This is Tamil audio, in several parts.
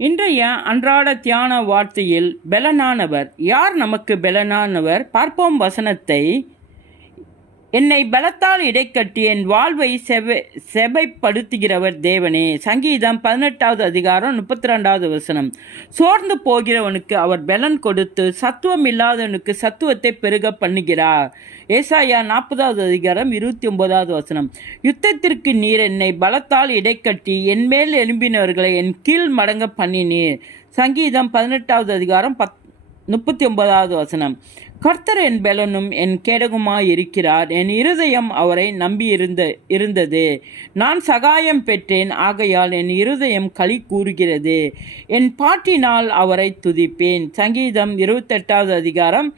இன்றைய அன்றாட தியான வார்த்தையில் பெலனானவர் யார்? நமக்கு பெலனானவர் பார்ப்போம் வசனத்தை. என்னை பலத்தால் இடைக்கட்டி என் வாழ்வை செபைப்படுத்துகிறவர் தேவனே. சங்கீதம் 18வது அதிகாரம் 32வது வசனம். சோர்ந்து போகிறவனுக்கு அவர் பலன் கொடுத்து சத்துவம் இல்லாதவனுக்கு சத்துவத்தை பெருக பண்ணுகிறார். ஏசாயா 40வது அதிகாரம் 29வது வசனம். யுத்தத்திற்கு நீர் என்னை பலத்தால் இடைக்கட்டி என் மேல் எழும்பினவர்களை என் கீழ் மடங்க பண்ணினீர். சங்கீதம் 18வது அதிகாரம் 39வது வசனம். கர்த்தர் என் பெலனும் என் கேடகுமாயிருக்கிறார். என் இருதயம் அவரை நம்பி இருந்தது. நான் சகாயம் பெற்றேன், ஆகையால் என் இருதயம் களி கூறுகிறது. என் பாட்டினால் அவரை துதிப்பேன். சங்கீதம் 28வது அதிகாரம்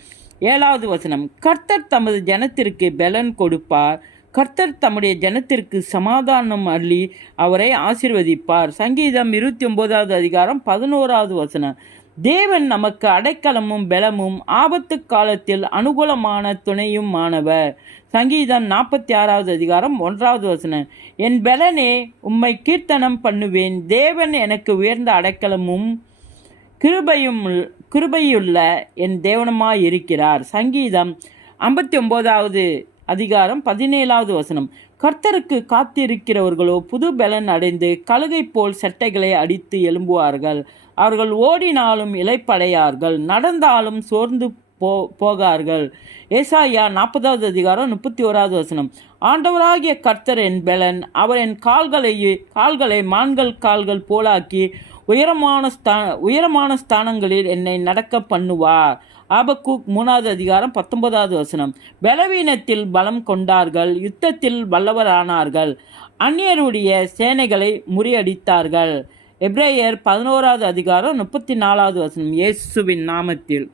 7வது வசனம். கர்த்தர் தமது ஜனத்திற்கு பெலன் கொடுப்பார். கர்த்தர் தம்முடைய ஜனத்திற்கு சமாதானம் அள்ளி அவரை ஆசீர்வதிப்பார். சங்கீதம் 29வது அதிகாரம் 11வது வசனம். தேவன் நமக்கு அடைக்கலமும் பெலமும் ஆபத்து காலத்தில் அனுகூலமான துணையும் ஆனவர். சங்கீதம் 46வது அதிகாரம் 1வது வசனம். என் பெலனே, உம்மை கீர்த்தனம் பண்ணுவேன். தேவன் எனக்கு உயர்ந்த அடைக்கலமும் கிருபையுள்ள என் தேவனுமாயிருக்கிறார். சங்கீதம் 59வது அதிகாரம் 17வது வசனம். கர்த்தருக்கு காத்திருக்கிறவர்களோ புது பலன் அடைந்து கழுகை போல் சட்டைகளை அடித்து எழும்புவார்கள். அவர்கள் ஓடினாலும் இளைப்படையார்கள், நடந்தாலும் சோர்ந்து போகார்கள். ஏசாயா 40வது அதிகாரம் 31வது வசனம். ஆண்டவராகிய கர்த்தர் என் பெலன். அவர் என் கால்களை மான்கள் கால்கள் போலாக்கி உயரமான ஸ்தானங்களில் என்னை நடக்க பண்ணுவார். ஆபக்கூக் 3வது அதிகாரம் 19வது வசனம். பலவீனத்தில் பலம் கொண்டார்கள், யுத்தத்தில் வல்லவரானார்கள், அந்நியருடைய சேனைகளை முறியடித்தார்கள். எபிரேயர் 11வது அதிகாரம் 34வது வசனம். இயேசுவின் நாமத்தில்.